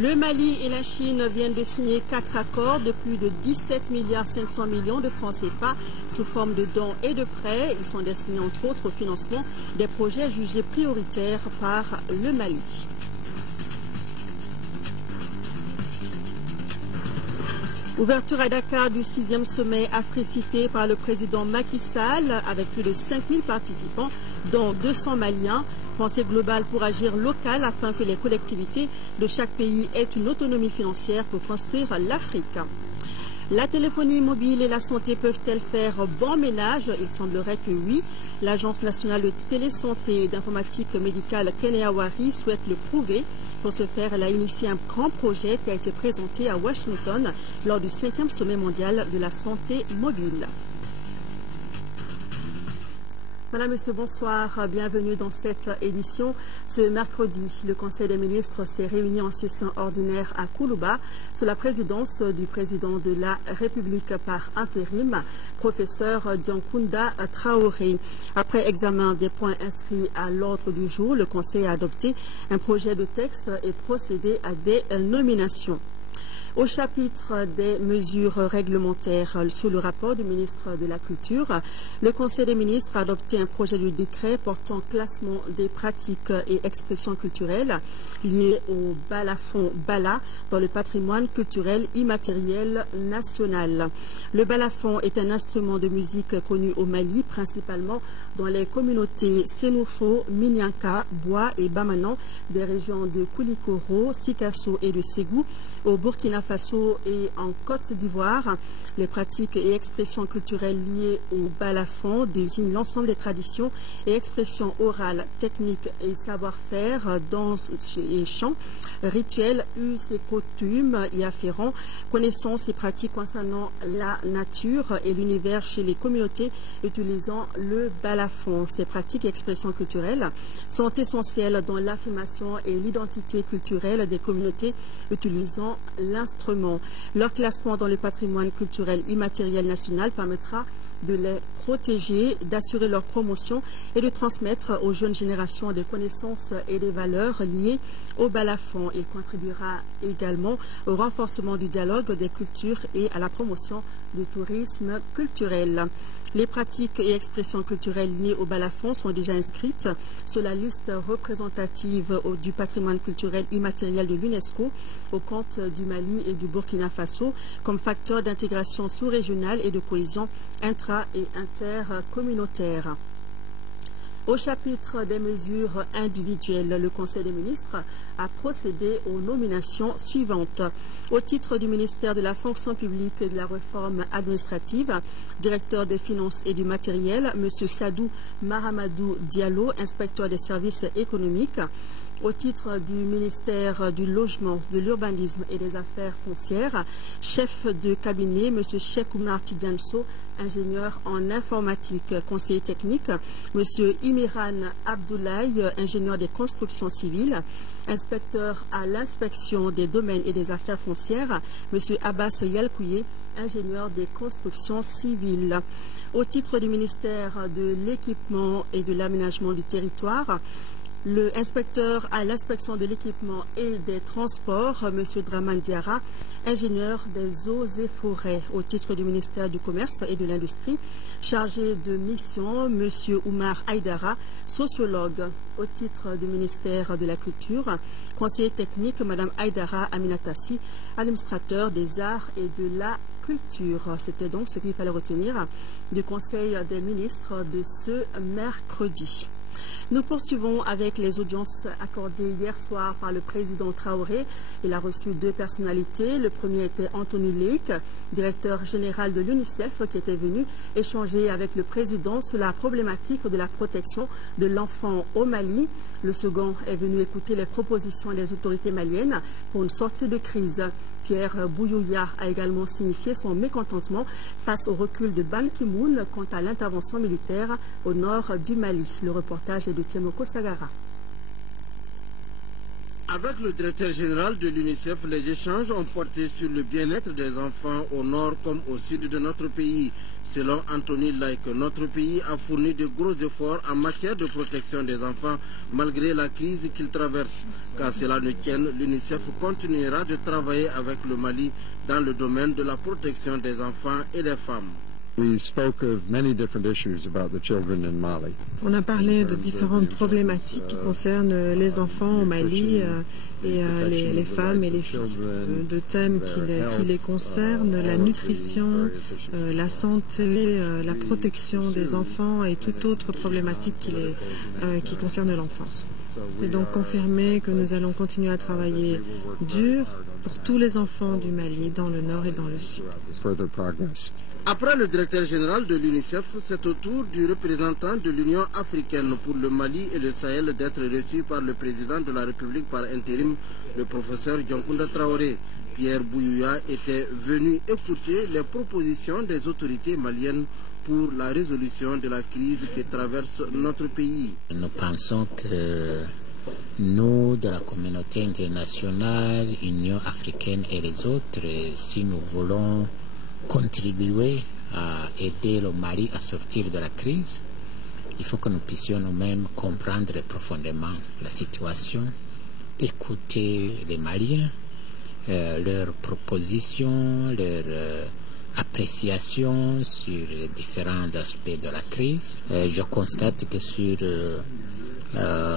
Le Mali et la Chine viennent de signer 4 accords de plus de 17 milliards 500 millions de francs CFA sous forme de dons et de prêts. Ils sont destinés entre autres au financement des projets jugés prioritaires par le Mali. Ouverture à Dakar du 6e sommet Africité par le président Macky Sall avec plus de 5000 participants, dont 200 Maliens. Pensée globale pour agir local afin que les collectivités de chaque pays aient une autonomie financière pour construire l'Afrique. La téléphonie mobile et la santé peuvent-elles faire bon ménage? Il semblerait que oui. L'Agence nationale de télésanté et d'informatique médicale Keneawari souhaite le prouver. Pour ce faire, elle a initié un grand projet qui a été présenté à Washington lors du 5e sommet mondial de la santé mobile. Madame, Monsieur, bonsoir. Bienvenue dans cette édition. Ce mercredi, le Conseil des ministres s'est réuni en session ordinaire à Koulouba sous la présidence du président de la République par intérim, professeur Diankounda Traoré. Après examen des points inscrits à l'ordre du jour, le Conseil a adopté un projet de texte et procédé à des nominations. Au chapitre des mesures réglementaires sous le rapport du ministre de la Culture, le Conseil des ministres a adopté un projet de décret portant classement des pratiques et expressions culturelles liées au balafon Bala dans le patrimoine culturel immatériel national. Le balafon est un instrument de musique connu au Mali, principalement dans les communautés Sénoufo, Minyanka, Bois et Bamanan des régions de Koulikoro, Sikasso et de Ségou, au Burkina Faso et en Côte d'Ivoire. Les pratiques et expressions culturelles liées au balafon désignent l'ensemble des traditions et expressions orales, techniques et savoir-faire, danse et chants, rituels, us et coutumes y afférents, connaissances et pratiques concernant la nature et l'univers chez les communautés utilisant le balafon. Ces pratiques et expressions culturelles sont essentielles dans l'affirmation et l'identité culturelle des communautés utilisant l'instrument. Leur classement dans le patrimoine culturel immatériel national permettra de les protéger, d'assurer leur promotion et de transmettre aux jeunes générations des connaissances et des valeurs liées au balafon. Il contribuera également au renforcement du dialogue des cultures et à la promotion du tourisme culturel. Les pratiques et expressions culturelles liées au balafon sont déjà inscrites sur la liste représentative du patrimoine culturel immatériel de l'UNESCO au compte du Mali et du Burkina Faso comme facteur d'intégration sous-régionale et de cohésion intra- et intercommunautaire. Au chapitre des mesures individuelles, le Conseil des ministres a procédé aux nominations suivantes. Au titre du ministère de la fonction publique et de la réforme administrative, directeur des finances et du matériel, M. Sadou Mahamadou Diallo, inspecteur des services économiques. Au titre du ministère du Logement, de l'Urbanisme et des Affaires foncières, chef de cabinet, M. Cheikh Oumar Tidjanso, ingénieur en informatique, conseiller technique, M. Imiran Abdoulaye, ingénieur des constructions civiles, inspecteur à l'inspection des domaines et des affaires foncières, M. Abbas Yalkouye, ingénieur des constructions civiles. Au titre du ministère de l'Équipement et de l'Aménagement du territoire, le inspecteur à l'inspection de l'équipement et des transports, M. Draman Diara, ingénieur des eaux et forêts. Au titre du ministère du Commerce et de l'Industrie, chargé de mission, M. Oumar Haïdara, sociologue. Au titre du ministère de la Culture, conseiller technique, Mme Haïdara Aminatassi, administrateur des arts et de la culture. C'était donc ce qu'il fallait retenir du Conseil des ministres de ce mercredi. Nous poursuivons avec les audiences accordées hier soir par le président Traoré. Il a reçu 2 personnalités. Le premier était Anthony Leik, directeur général de l'UNICEF, qui était venu échanger avec le président sur la problématique de la protection de l'enfant au Mali. Le second est venu écouter les propositions des autorités maliennes pour une sortie de crise. Pierre Bouyouya a également signifié son mécontentement face au recul de Ban Ki-moon quant à l'intervention militaire au nord du Mali. Le reportage est de Tiemoko Sagara. Avec le directeur général de l'UNICEF, les échanges ont porté sur le bien-être des enfants au nord comme au sud de notre pays. Selon Anthony Like, notre pays a fourni de gros efforts en matière de protection des enfants malgré la crise qu'il traverse. Car cela ne tienne, l'UNICEF continuera de travailler avec le Mali dans le domaine de la protection des enfants et des femmes. On a parlé de différentes problématiques qui concernent les enfants au Mali et les femmes et les filles, de thèmes qui les concernent, la nutrition, la santé, la protection des enfants et toute autre problématique qui concerne l'enfance. C'est donc confirmé que nous allons continuer à travailler dur pour tous les enfants du Mali, dans le nord et dans le sud. Après le directeur général de l'UNICEF, c'est au tour du représentant de l'Union africaine pour le Mali et le Sahel d'être reçu par le président de la République par intérim, le professeur Diankounda Traoré. Pierre Bouyouya était venu écouter les propositions des autorités maliennes pour la résolution de la crise qui traverse notre pays. Nous pensons que nous, de la communauté internationale, Union africaine et les autres, si nous voulons contribuer à aider le Mali à sortir de la crise, il faut que nous puissions nous-mêmes comprendre profondément la situation, écouter les Maliens, leurs propositions, leurs appréciations sur les différents aspects de la crise. Je constate que sur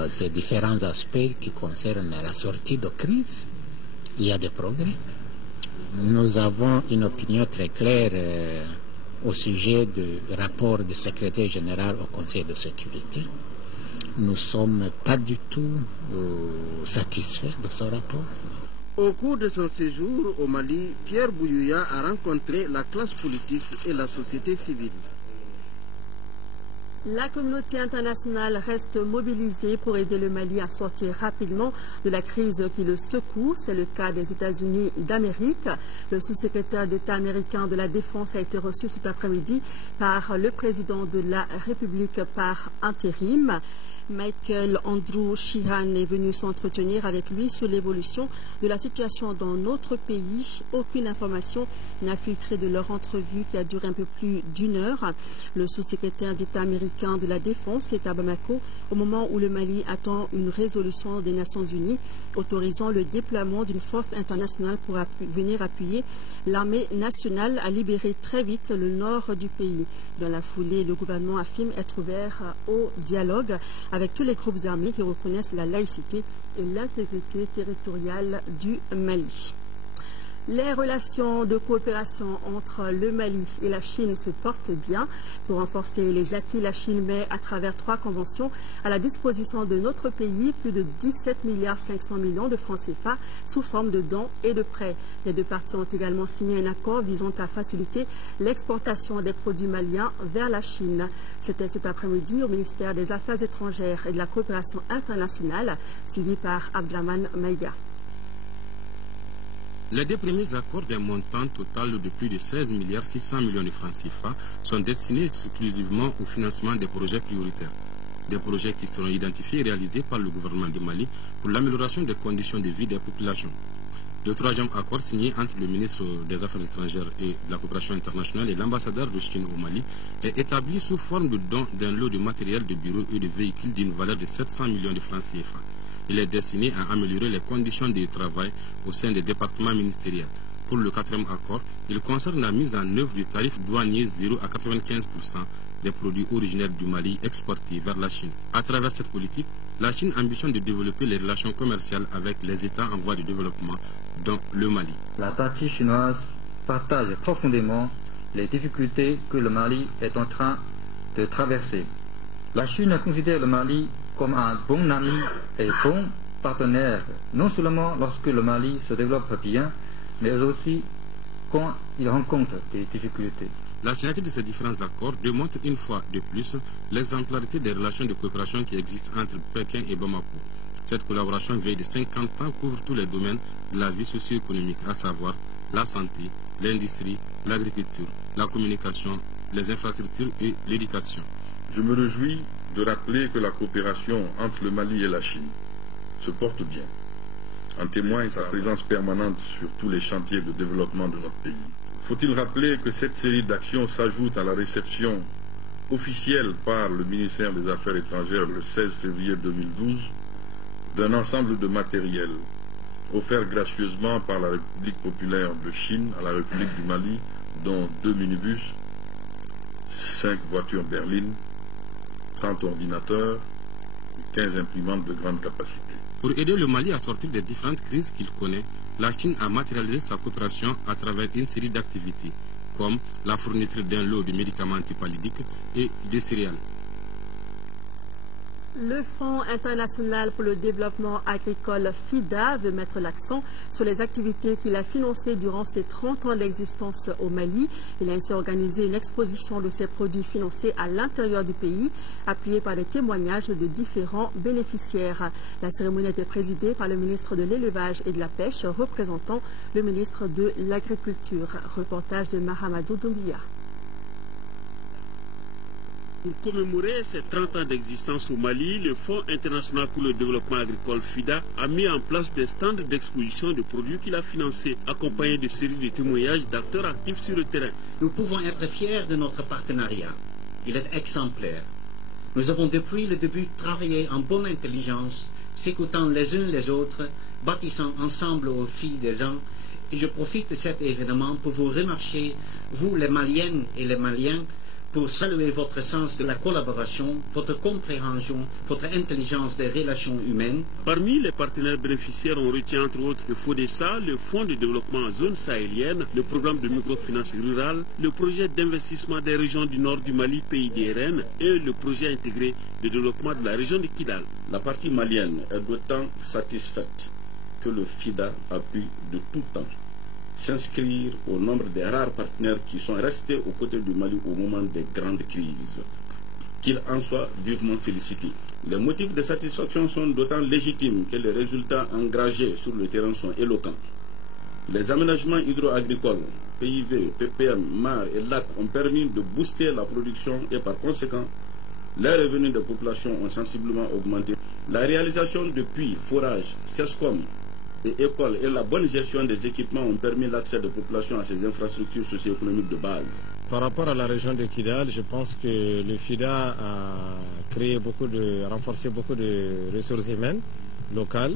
ces différents aspects qui concernent la sortie de crise, il y a des progrès. Nous avons une opinion très claire au sujet du rapport du secrétaire général au Conseil de sécurité. Nous ne sommes pas du tout satisfaits de ce rapport. Au cours de son séjour au Mali, Pierre Bouyouya a rencontré la classe politique et la société civile. La communauté internationale reste mobilisée pour aider le Mali à sortir rapidement de la crise qui le secoue. C'est le cas des États-Unis d'Amérique. Le sous-secrétaire d'État américain de la Défense a été reçu cet après-midi par le président de la République par intérim. Michael Andrew Sheehan est venu s'entretenir avec lui sur l'évolution de la situation dans notre pays. Aucune information n'a filtré de leur entrevue qui a duré un peu plus d'une heure. Le sous-secrétaire d'État américain de la Défense est à Bamako au moment où le Mali attend une résolution des Nations Unies autorisant le déploiement d'une force internationale pour venir appuyer l'armée nationale à libérer très vite le nord du pays. Dans la foulée, le gouvernement affirme être ouvert au dialogue avec tous les groupes armés qui reconnaissent la laïcité et l'intégrité territoriale du Mali. Les relations de coopération entre le Mali et la Chine se portent bien. Pour renforcer les acquis, la Chine met à travers 3 conventions à la disposition de notre pays plus de 17,5 milliards de francs CFA sous forme de dons et de prêts. Les 2 parties ont également signé un accord visant à faciliter l'exportation des produits maliens vers la Chine. C'était cet après-midi au ministère des Affaires étrangères et de la coopération internationale, suivi par Abdraman Maïga. Les 2 premiers accords d'un montant total de plus de 16,6 milliards de francs CFA sont destinés exclusivement au financement des projets prioritaires. Des projets qui seront identifiés et réalisés par le gouvernement du Mali pour l'amélioration des conditions de vie des populations. Le 3e accord signé entre le ministre des Affaires étrangères et de la coopération internationale et l'ambassadeur de Chine au Mali est établi sous forme de don d'un lot de matériel de bureau et de véhicules d'une valeur de 700 millions de francs CFA. Il est destiné à améliorer les conditions de travail au sein des départements ministériels. Pour le 4e accord, il concerne la mise en œuvre du tarif douanier 0 à 95% des produits originaires du Mali exportés vers la Chine. À travers cette politique, la Chine ambitionne de développer les relations commerciales avec les États en voie de développement, dont le Mali. La partie chinoise partage profondément les difficultés que le Mali est en train de traverser. La Chine considère le Mali comme un bon ami et bon partenaire, non seulement lorsque le Mali se développe bien, mais aussi quand il rencontre des difficultés. La signature de ces différents accords démontre une fois de plus l'exemplarité des relations de coopération qui existent entre Pékin et Bamako. Cette collaboration vieille de 50 ans couvre tous les domaines de la vie socio-économique, à savoir la santé, l'industrie, l'agriculture, la communication, les infrastructures et l'éducation. Je me réjouis de rappeler que la coopération entre le Mali et la Chine se porte bien. En témoigne sa présence permanente sur tous les chantiers de développement de notre pays. Faut-il rappeler que cette série d'actions s'ajoute à la réception officielle par le ministère des Affaires étrangères le 16 février 2012 d'un ensemble de matériel offert gracieusement par la République populaire de Chine à la République du Mali, dont 2 minibus, 5 voitures berlines, 30 ordinateurs et 15 imprimantes de grande capacité. Pour aider le Mali à sortir des différentes crises qu'il connaît, la Chine a matérialisé sa coopération à travers une série d'activités, comme la fourniture d'un lot de médicaments antipallidiques et de céréales. Le Fonds international pour le développement agricole FIDA veut mettre l'accent sur les activités qu'il a financées durant ses 30 ans d'existence au Mali. Il a ainsi organisé une exposition de ses produits financés à l'intérieur du pays, appuyée par des témoignages de différents bénéficiaires. La cérémonie a été présidée par le ministre de l'Élevage et de la Pêche, représentant le ministre de l'Agriculture. Reportage de Mahamadou Doumbia. Pour commémorer ses 30 ans d'existence au Mali, le Fonds international pour le développement agricole FIDA a mis en place des stands d'exposition de produits qu'il a financés, accompagnés de séries de témoignages d'acteurs actifs sur le terrain. Nous pouvons être fiers de notre partenariat. Il est exemplaire. Nous avons depuis le début travaillé en bonne intelligence, s'écoutant les uns les autres, bâtissant ensemble au fil des ans. Et je profite de cet événement pour vous remercier, vous les Maliennes et les Maliens, pour saluer votre sens de la collaboration, votre compréhension, votre intelligence des relations humaines. Parmi les partenaires bénéficiaires, on retient entre autres le FODESA, le Fonds de développement en zone sahélienne, le programme de microfinance rurale, le projet d'investissement des régions du nord du Mali, PIDRN, et le projet intégré de développement de la région de Kidal. La partie malienne est d'autant satisfaite que le FIDA a pu de tout temps s'inscrire au nombre des rares partenaires qui sont restés aux côtés du Mali au moment des grandes crises. Qu'il en soit vivement félicité. Les motifs de satisfaction sont d'autant légitimes que les résultats engagés sur le terrain sont éloquents. Les aménagements hydro-agricoles, PIV, PPM, MAR et LAC ont permis de booster la production et par conséquent, les revenus des populations ont sensiblement augmenté. La réalisation de puits, forages, CESCOM, et écoles et la bonne gestion des équipements ont permis l'accès des populations à ces infrastructures socio-économiques de base. Par rapport à la région de Kidal, je pense que le FIDA a renforcé beaucoup de ressources humaines locales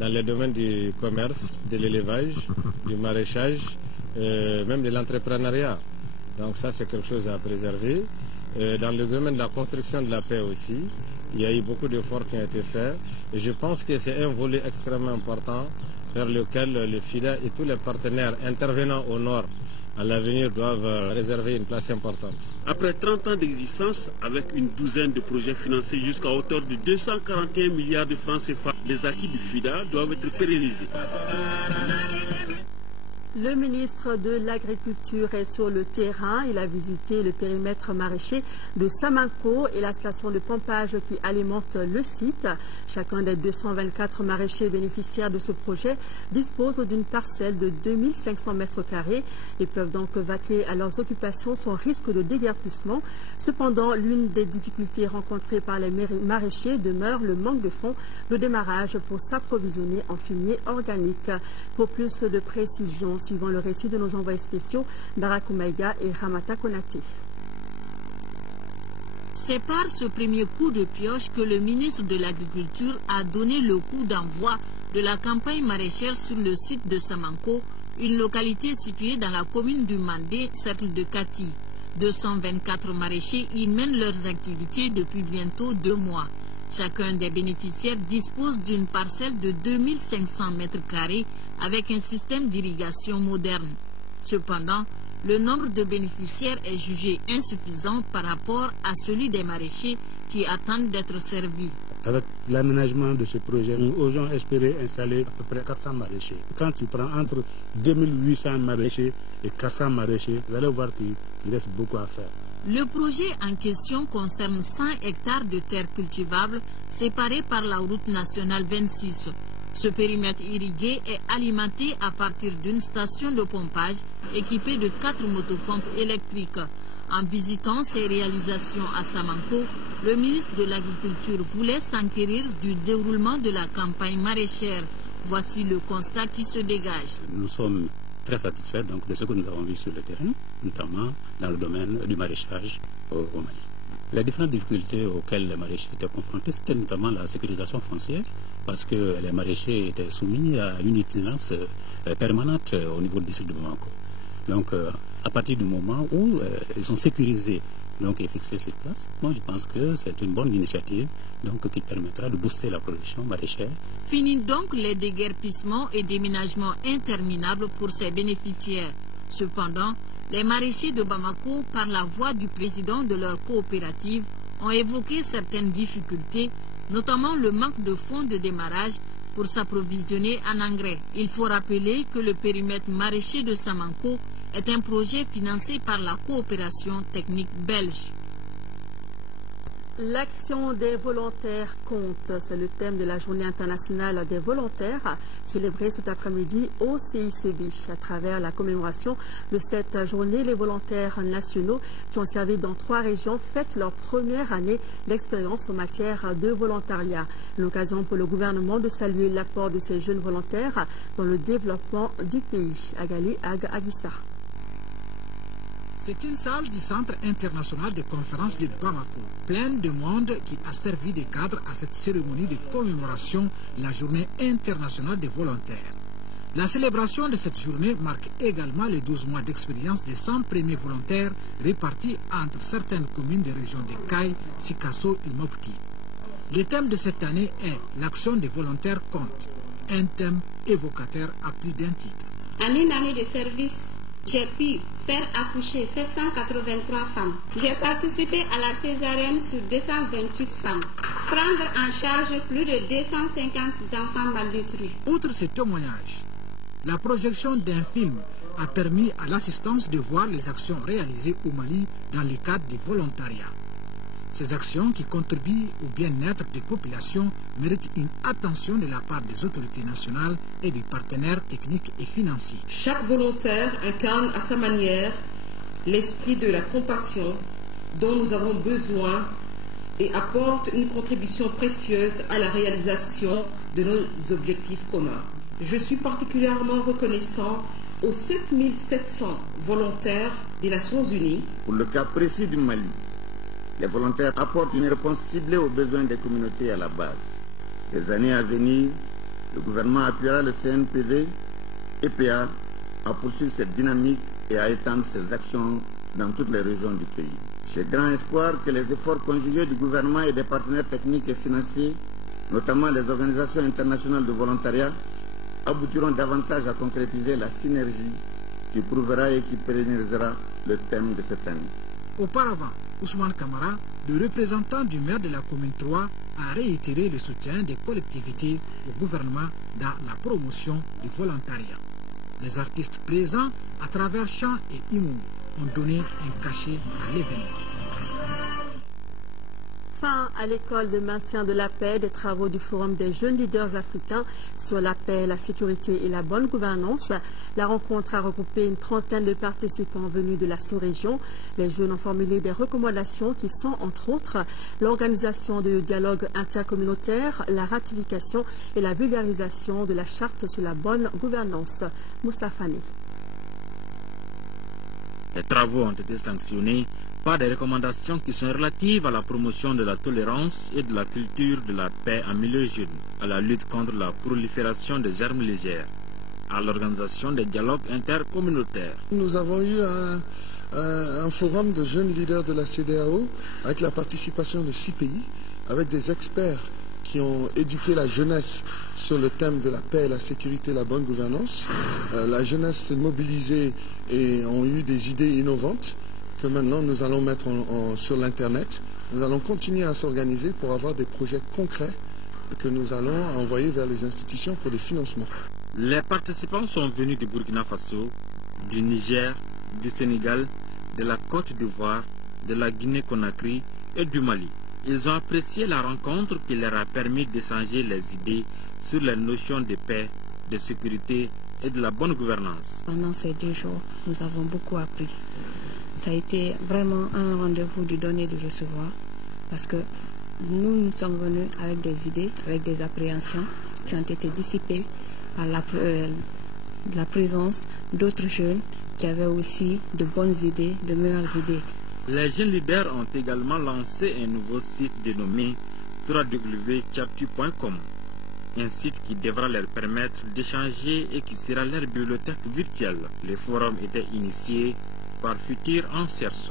dans les domaines du commerce, de l'élevage, du maraîchage, même de l'entrepreneuriat. Donc ça, c'est quelque chose à préserver. Dans le domaine de la construction de la paix aussi, il y a eu beaucoup d'efforts qui ont été faits. Et je pense que c'est un volet extrêmement important vers lequel le FIDA et tous les partenaires intervenant au nord à l'avenir doivent réserver une place importante. Après 30 ans d'existence, avec une douzaine de projets financés jusqu'à hauteur de 241 milliards de francs CFA, les acquis du FIDA doivent être pérennisés. Le ministre de l'Agriculture est sur le terrain. Il a visité le périmètre maraîcher de Samanko et la station de pompage qui alimente le site. Chacun des 224 maraîchers bénéficiaires de ce projet dispose d'une parcelle de 2500 mètres carrés et peuvent donc vaquer à leurs occupations sans risque de déguerpissement. Cependant, l'une des difficultés rencontrées par les maraîchers demeure le manque de fonds de démarrage pour s'approvisionner en fumier organique. Pour plus de précisions, suivant le récit de nos envoyés spéciaux, Barakou Maïga et Ramata Konaté. C'est par ce premier coup de pioche que le ministre de l'Agriculture a donné le coup d'envoi de la campagne maraîchère sur le site de Samanko, une localité située dans la commune du Mandé, cercle de Kati. 224 maraîchers y mènent leurs activités depuis bientôt 2 mois. Chacun des bénéficiaires dispose d'une parcelle de 2500 mètres carrés avec un système d'irrigation moderne. Cependant, le nombre de bénéficiaires est jugé insuffisant par rapport à celui des maraîchers qui attendent d'être servis. Avec l'aménagement de ce projet, nous osons espérer installer à peu près 400 maraîchers. Quand tu prends entre 2800 maraîchers et 400 maraîchers, vous allez voir qu'il reste beaucoup à faire. Le projet en question concerne 100 hectares de terres cultivables séparées par la route nationale 26. Ce périmètre irrigué est alimenté à partir d'une station de pompage équipée de 4 motopompes électriques. En visitant ces réalisations à Samanko, le ministre de l'Agriculture voulait s'enquérir du déroulement de la campagne maraîchère Voici le constat qui se dégage. Nous sommes très satisfaits donc, de ce que nous avons vu sur le terrain, notamment dans le domaine du maraîchage au Mali. Les différentes difficultés auxquelles les maraîchers étaient confrontés, c'était notamment la sécurisation foncière, parce que les maraîchers étaient soumis à une itinérance permanente au niveau du district de Bamako. Donc, à partir du moment où ils sont sécurisés donc, et fixés sur place, moi je pense que c'est une bonne initiative donc, qui permettra de booster la production maraîchère. Fini donc les déguerpissements et déménagements interminables pour ses bénéficiaires. Cependant, les maraîchers de Bamako, par la voix du président de leur coopérative, ont évoqué certaines difficultés, notamment le manque de fonds de démarrage pour s'approvisionner en engrais. Il faut rappeler que le périmètre maraîcher de Samanko est un projet financé par la coopération technique belge. L'action des volontaires compte. C'est le thème de la Journée internationale des volontaires, célébrée cet après-midi au CICB. À travers la commémoration de cette journée, les volontaires nationaux qui ont servi dans 3 régions fêtent leur première année d'expérience en matière de volontariat. L'occasion pour le gouvernement de saluer l'apport de ces jeunes volontaires dans le développement du pays. Agali Agissa. C'est une salle du Centre international de conférences de Bamako, pleine de monde qui a servi de cadre à cette cérémonie de commémoration de la Journée internationale des volontaires. La célébration de cette journée marque également les 12 mois d'expérience des 100 premiers volontaires répartis entre certaines communes des régions de Kaï, Sikasso et Mopti. Le thème de cette année est « L'action des volontaires compte », un thème évocateur à plus d'un titre. En une année de service, j'ai pu faire accoucher 783 femmes. J'ai participé à la césarienne sur 228 femmes. Prendre en charge plus de 250 enfants malnutris. Outre ce témoignage, la projection d'un film a permis à l'assistance de voir les actions réalisées au Mali dans le cadre du volontariat. Ces actions qui contribuent au bien-être des populations méritent une attention de la part des autorités nationales et des partenaires techniques et financiers. Chaque volontaire incarne à sa manière l'esprit de la compassion dont nous avons besoin et apporte une contribution précieuse à la réalisation de nos objectifs communs. Je suis particulièrement reconnaissant aux 7700 volontaires des Nations Unies. Pour le cas précis du Mali, les volontaires apportent une réponse ciblée aux besoins des communautés à la base. Les années à venir, le gouvernement appuiera le CNPD et PA à poursuivre cette dynamique et à étendre ses actions dans toutes les régions du pays. J'ai grand espoir que les efforts conjugués du gouvernement et des partenaires techniques et financiers, notamment les organisations internationales de volontariat, aboutiront davantage à concrétiser la synergie qui prouvera et qui pérennisera le thème de cette année. Auparavant, Ousmane Kamara, le représentant du maire de la commune 3, a réitéré le soutien des collectivités au gouvernement dans la promotion du volontariat. Les artistes présents, à travers chants et humour, ont donné un cachet à l'événement. Fin à l'école de maintien de la paix des travaux du Forum des jeunes leaders africains sur la paix, la sécurité et la bonne gouvernance. La rencontre a regroupé une trentaine de participants venus de la sous-région. Les jeunes ont formulé des recommandations qui sont, entre autres, l'organisation de dialogues intercommunautaires, la ratification et la vulgarisation de la charte sur la bonne gouvernance. Moussa Fani. Les travaux ont été sanctionnés par des recommandations qui sont relatives à la promotion de la tolérance et de la culture de la paix en milieu jeune, à la lutte contre la prolifération des armes légères, à l'organisation des dialogues intercommunautaires. Nous avons eu un forum de jeunes leaders de la CEDEAO avec la participation de 6 pays, avec des experts qui ont éduqué la jeunesse sur le thème de la paix, la sécurité et la bonne gouvernance. La jeunesse s'est mobilisée et ont eu des idées innovantes que maintenant nous allons mettre sur l'Internet. Nous allons continuer à s'organiser pour avoir des projets concrets que nous allons envoyer vers les institutions pour des financements. Les participants sont venus du Burkina Faso, du Niger, du Sénégal, de la Côte d'Ivoire, de la Guinée-Conakry et du Mali. Ils ont apprécié la rencontre qui leur a permis d'échanger les idées sur les notions de paix, de sécurité et de la bonne gouvernance. Pendant ces 2 jours, nous avons beaucoup appris. Ça a été vraiment un rendez-vous du donner et du recevoir parce que nous sommes venus avec des idées, avec des appréhensions qui ont été dissipées par la présence d'autres jeunes qui avaient aussi de bonnes idées, de meilleures idées. Les jeunes leaders ont également lancé un nouveau site dénommé www.chaptu.com, un site qui devra leur permettre d'échanger et qui sera leur bibliothèque virtuelle. Les forums étaient initiés par Futur en Cherche.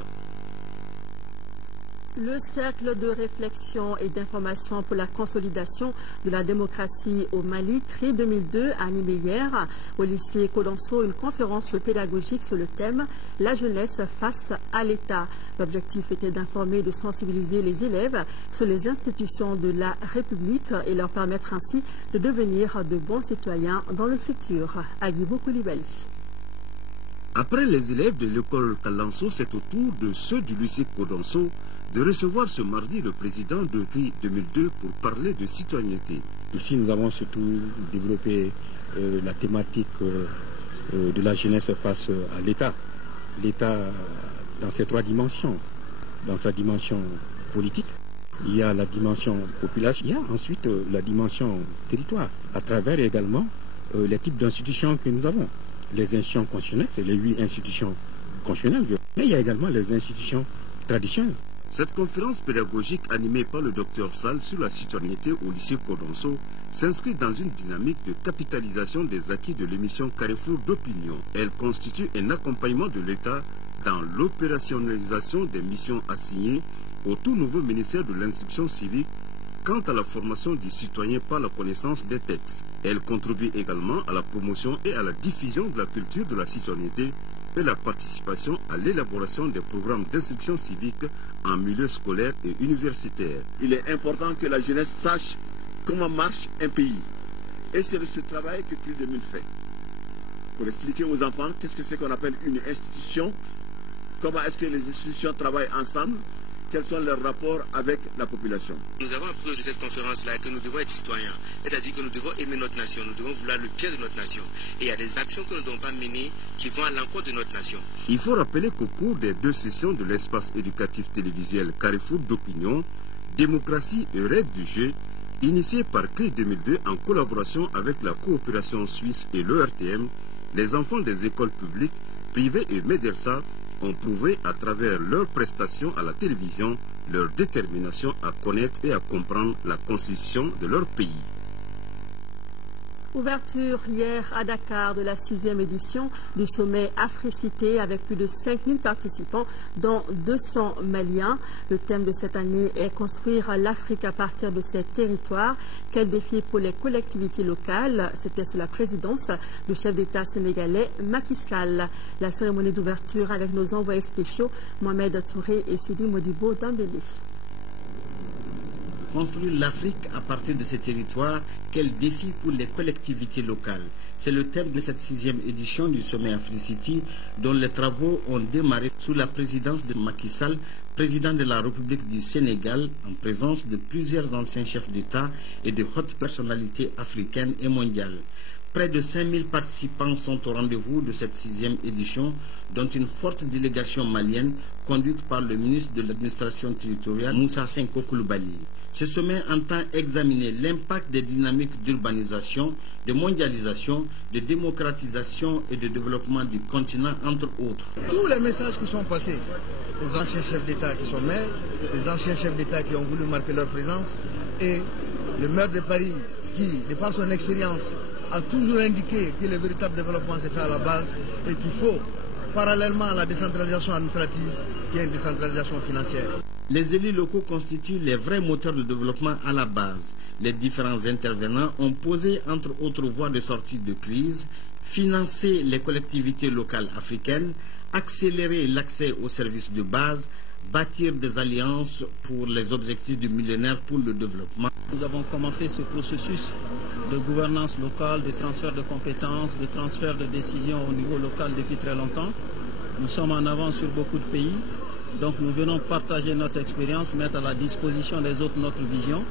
Le cercle de réflexion et d'information pour la consolidation de la démocratie au Mali, CRI 2002, a animé hier au lycée Kodonso une conférence pédagogique sur le thème « La jeunesse face à l'État ». L'objectif était d'informer et de sensibiliser les élèves sur les institutions de la République et leur permettre ainsi de devenir de bons citoyens dans le futur. Agibou Koulibaly. Après les élèves de l'école Kalanso, c'est au tour de ceux du lycée Kodonso de recevoir ce mardi le président de CRI 2002 pour parler de citoyenneté. Ici, nous avons surtout développé la thématique de la jeunesse face à l'État. L'État dans ses trois dimensions. Dans sa dimension politique, il y a la dimension population, il y a ensuite la dimension territoire, à travers également les types d'institutions que nous avons. Les institutions constitutionnelles, c'est les 8 institutions constitutionnelles, mais il y a également les institutions traditionnelles. Cette conférence pédagogique animée par le Dr Sall sur la citoyenneté au lycée Kodonso s'inscrit dans une dynamique de capitalisation des acquis de l'émission Carrefour d'opinion. Elle constitue un accompagnement de l'État dans l'opérationnalisation des missions assignées au tout nouveau ministère de l'instruction civique quant à la formation du citoyen par la connaissance des textes. Elle contribue également à la promotion et à la diffusion de la culture de la citoyenneté et la participation à l'élaboration des programmes d'instruction civique en milieu scolaire et universitaire. Il est important que la jeunesse sache comment marche un pays. Et c'est de ce travail que CRI 2000 fait. Pour expliquer aux enfants qu'est-ce que c'est qu'on appelle une institution, comment est-ce que les institutions travaillent ensemble, quels sont leurs rapports avec la population. Nous avons appris de cette conférence-là que nous devons être citoyens, c'est-à-dire que nous devons aimer notre nation, nous devons vouloir le bien de notre nation. Et il y a des actions que nous ne devons pas mener qui vont à l'encontre de notre nation. Il faut rappeler qu'au cours des 2 sessions de l'espace éducatif télévisuel Carrefour d'opinion, démocratie et règles du jeu, initié par CRI 2002 en collaboration avec la coopération suisse et l'ERTM, les enfants des écoles publiques, privées et Médersa ont prouvé à travers leurs prestations à la télévision leur détermination à connaître et à comprendre la constitution de leur pays. Ouverture hier à Dakar de la 6e édition du sommet Africité avec plus de 5000 participants, dont 200 Maliens. Le thème de cette année est construire l'Afrique à partir de ses territoires. Quel défi pour les collectivités locales? C'était sous la présidence du chef d'État sénégalais Macky Sall. La cérémonie d'ouverture avec nos envoyés spéciaux Mohamed Touré et Sidi Modibo Dambélé. Construire l'Afrique à partir de ces territoires, quel défi pour les collectivités locales? C'est le thème de cette 6e édition du sommet Africity dont les travaux ont démarré sous la présidence de Macky Sall, président de la République du Sénégal, en présence de plusieurs anciens chefs d'État et de hautes personnalités africaines et mondiales. Près de 5000 participants sont au rendez-vous de cette 6e édition, dont une forte délégation malienne conduite par le ministre de l'administration territoriale, Moussa Senko Koulibaly. Ce sommet entend examiner l'impact des dynamiques d'urbanisation, de mondialisation, de démocratisation et de développement du continent, entre autres. Tous les messages qui sont passés, les anciens chefs d'État qui sont maires, les anciens chefs d'État qui ont voulu marquer leur présence, et le maire de Paris qui, de par son expérience, a toujours indiqué que le véritable développement s'est fait à la base et qu'il faut, parallèlement à la décentralisation administrative, qu'il y ait une décentralisation financière. Les élus locaux constituent les vrais moteurs de développement à la base. Les différents intervenants ont posé entre autres voies de sortie de crise, financer les collectivités locales africaines, accélérer l'accès aux services de base, bâtir des alliances pour les objectifs du millénaire pour le développement. Nous avons commencé ce processus de gouvernance locale, de transfert de compétences, de transfert de décisions au niveau local depuis très longtemps. Nous sommes en avance sur beaucoup de pays, donc nous venons partager notre expérience, mettre à la disposition des autres notre vision,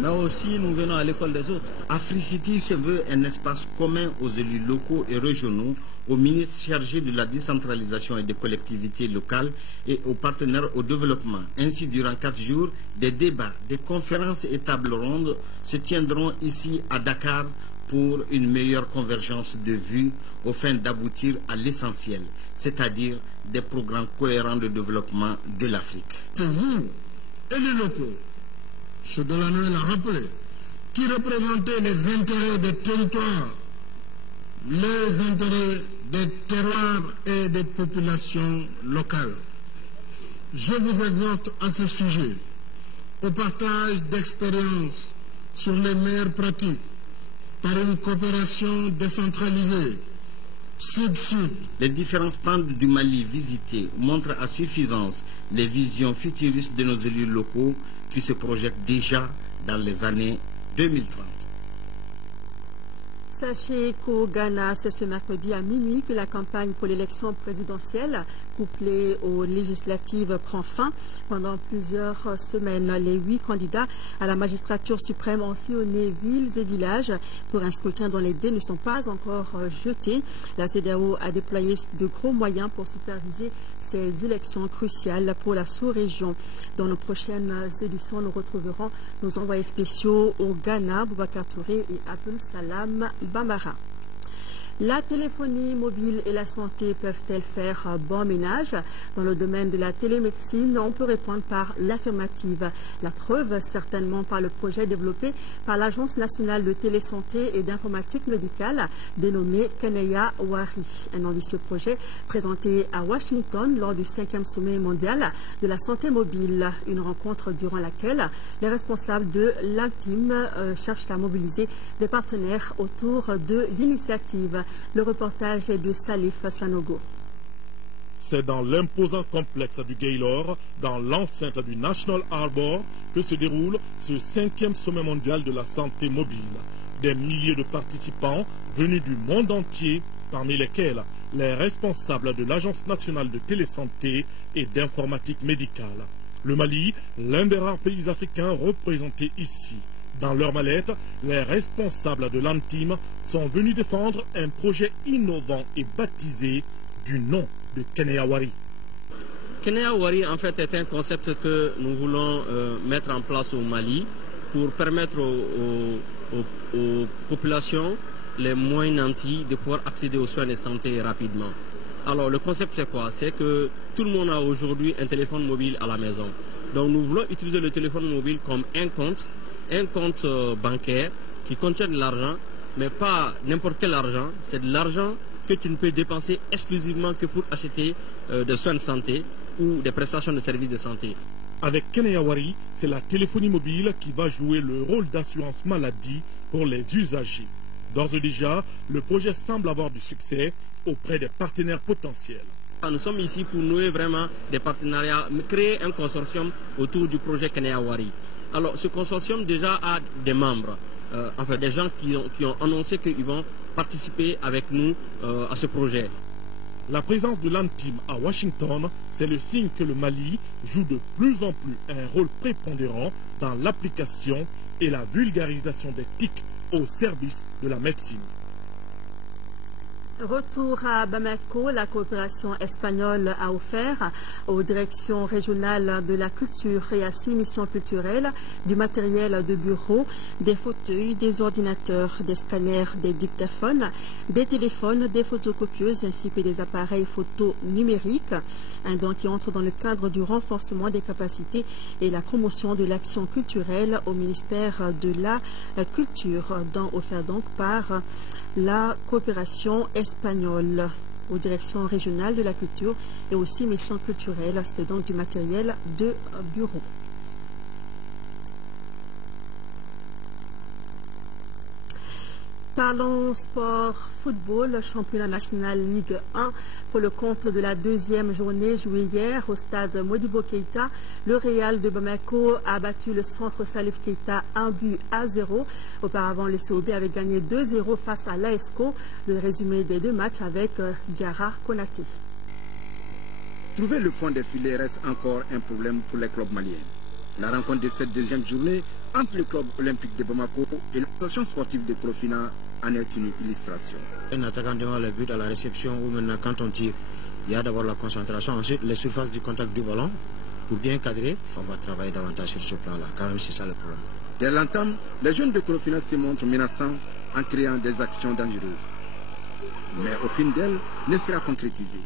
mais aussi nous venons à l'école des autres. Africity se veut un espace commun aux élus locaux et régionaux, aux ministres chargés de la décentralisation et des collectivités locales et aux partenaires au développement. Ainsi, durant 4 jours, des débats, des conférences et tables rondes se tiendront ici à Dakar pour une meilleure convergence de vues au fin d'aboutir à l'essentiel, c'est-à-dire des programmes cohérents de développement de l'Afrique. C'est vous et les locaux, ce Delanoë l'a rappelé, qui représentez les intérêts des territoires, les intérêts des terroirs et des populations locales. Je vous exhorte à ce sujet au partage d'expériences sur les meilleures pratiques par une coopération décentralisée sud-sud. Les différents stands du Mali visités montrent à suffisance les visions futuristes de nos élus locaux qui se projettent déjà dans les années 2030. Sachez qu'au Ghana, c'est ce mercredi à minuit que la campagne pour l'élection présidentielle, couplée aux législatives, prend fin. Pendant plusieurs semaines, les 8 candidats à la magistrature suprême ont sillonné villes et villages pour un scrutin dont les dés ne sont pas encore jetés. La CEDEAO a déployé de gros moyens pour superviser ces élections cruciales pour la sous-région. Dans nos prochaines éditions, nous retrouverons nos envoyés spéciaux au Ghana, Boubacar Touré et Abdul Salam Bambara. La téléphonie mobile et la santé peuvent-elles faire bon ménage? Dans le domaine de la télémédecine, on peut répondre par l'affirmative. La preuve, certainement par le projet développé par l'Agence nationale de télésanté et d'informatique médicale, dénommé Keneya Wari. Un ambitieux projet présenté à Washington lors du 5e sommet mondial de la santé mobile. Une rencontre durant laquelle les responsables de l'Intim cherchent à mobiliser des partenaires autour de l'initiative. Le reportage est de Salif Sanogo. C'est dans l'imposant complexe du Gaylord, dans l'enceinte du National Harbor, que se déroule ce 5e sommet mondial de la santé mobile. Des milliers de participants venus du monde entier, parmi lesquels les responsables de l'Agence nationale de télésanté et d'informatique médicale. Le Mali, l'un des rares pays africains représentés ici. Dans leur mallette, les responsables de l'Antim sont venus défendre un projet innovant et baptisé du nom de Keneya Wari. Keneya Wari, en fait, est un concept que nous voulons mettre en place au Mali pour permettre aux populations les moins nantis de pouvoir accéder aux soins de santé rapidement. Alors, le concept, c'est quoi? C'est que tout le monde a aujourd'hui un téléphone mobile à la maison. Donc, nous voulons utiliser le téléphone mobile comme un compte bancaire qui contient de l'argent, mais pas n'importe quel argent. C'est de l'argent que tu ne peux dépenser exclusivement que pour acheter des soins de santé ou des prestations de services de santé. Avec Keneya Wari, c'est la téléphonie mobile qui va jouer le rôle d'assurance maladie pour les usagers. D'ores et déjà, le projet semble avoir du succès auprès des partenaires potentiels. Nous sommes ici pour nouer vraiment des partenariats, créer un consortium autour du projet Keneya Wari. Alors, ce consortium déjà a des membres, enfin des gens qui ont annoncé qu'ils vont participer avec nous à ce projet. La présence de l'Antim à Washington, c'est le signe que le Mali joue de plus en plus un rôle prépondérant dans l'application et la vulgarisation des TIC au service de la médecine. Retour à Bamako, la coopération espagnole a offert aux directions régionales de la culture et à 6 missions culturelles du matériel de bureau, des fauteuils, des ordinateurs, des scanners, des dictaphones, des téléphones, des photocopieuses ainsi que des appareils photo numériques. Un don qui entre dans le cadre du renforcement des capacités et la promotion de l'action culturelle au ministère de la Culture, don offert donc par la coopération espagnole aux directions régionales de la culture et aussi missions culturelles. C'était donc du matériel de bureau. Parlons sport football, championnat national Ligue 1 pour le compte de la 2e journée jouée hier au stade Modibo Keïta. Le Real de Bamako a battu le centre Salif Keïta 1-0. Auparavant, le COB avait gagné 2-0 face à l'AESCO. Le résumé des 2 matchs avec Diarra Konaté. Trouver le fond des filets reste encore un problème pour les clubs maliens. La rencontre de cette 2e journée entre le club olympique de Bamako et l'association sportive de Krofina en est une illustration. Un attaquant devant le but à la réception ou maintenant quand on tire, il y a d'abord la concentration. Ensuite, les surfaces du contact du ballon. Pour bien cadrer, on va travailler davantage sur ce plan-là. Quand même, c'est ça le problème. Dès l'entame, les jeunes de Krofina se montrent menaçants en créant des actions dangereuses. Mais aucune d'elles ne sera concrétisée.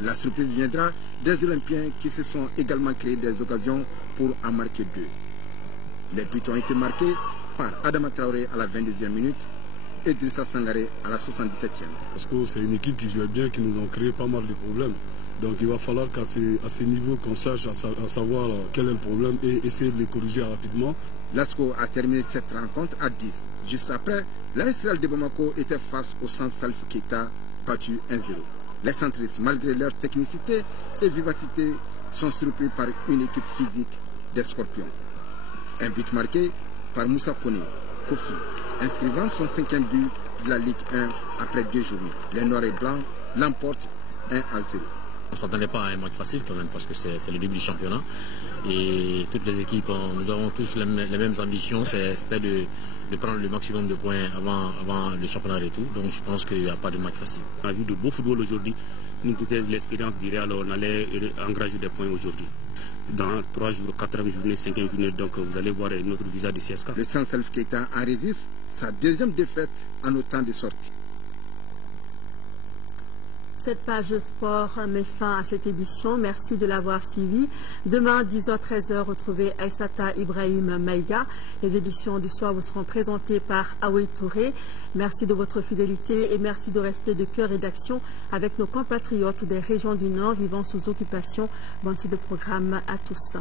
La surprise viendra des Olympiens qui se sont également créés des occasions pour en marquer 2. Les buts ont été marqués par Adama Traoré à la 22e minute et Idrissa Sangaré à la 77e. Parce que c'est une équipe qui jouait bien, qui nous ont créé pas mal de problèmes. Donc il va falloir qu'à ces niveaux qu'on sache à savoir quel est le problème et essayer de les corriger rapidement. L'ASCO a terminé cette rencontre à 10. Juste après, l'AS Real de Bamako était face au centre Salif Keita, battu 1-0. Les centristes, malgré leur technicité et vivacité, sont surpris par une équipe physique des Scorpions. Un but marqué par Moussa Kone, Kofi, inscrivant son 5e but de la Ligue 1 après 2 journées. Les Noirs et Blancs l'emportent 1-0. On ne s'attendait pas à un match facile quand même parce que c'est le début du championnat. Et toutes les équipes, nous avons tous les mêmes ambitions, c'était de prendre le maximum de points avant le championnat et tout. Donc je pense qu'il n'y a pas de match facile. On a vu de beau football aujourd'hui. Nous, toute l'expérience du Real, on allait engranger des points aujourd'hui. Dans 3 jours, 4e journée, 5e journée, donc vous allez voir notre visa de CSK. Le San Salif Keita en résiste sa 2e défaite en autant de sorties. Cette page sport met fin à cette édition. Merci de l'avoir suivi. Demain, 10h-13h, retrouvez Aïssata Ibrahim Maïga. Les éditions du soir vous seront présentées par Aoué Touré. Merci de votre fidélité et merci de rester de cœur et d'action avec nos compatriotes des régions du Nord vivant sous occupation. Bonne suite de programme à tous.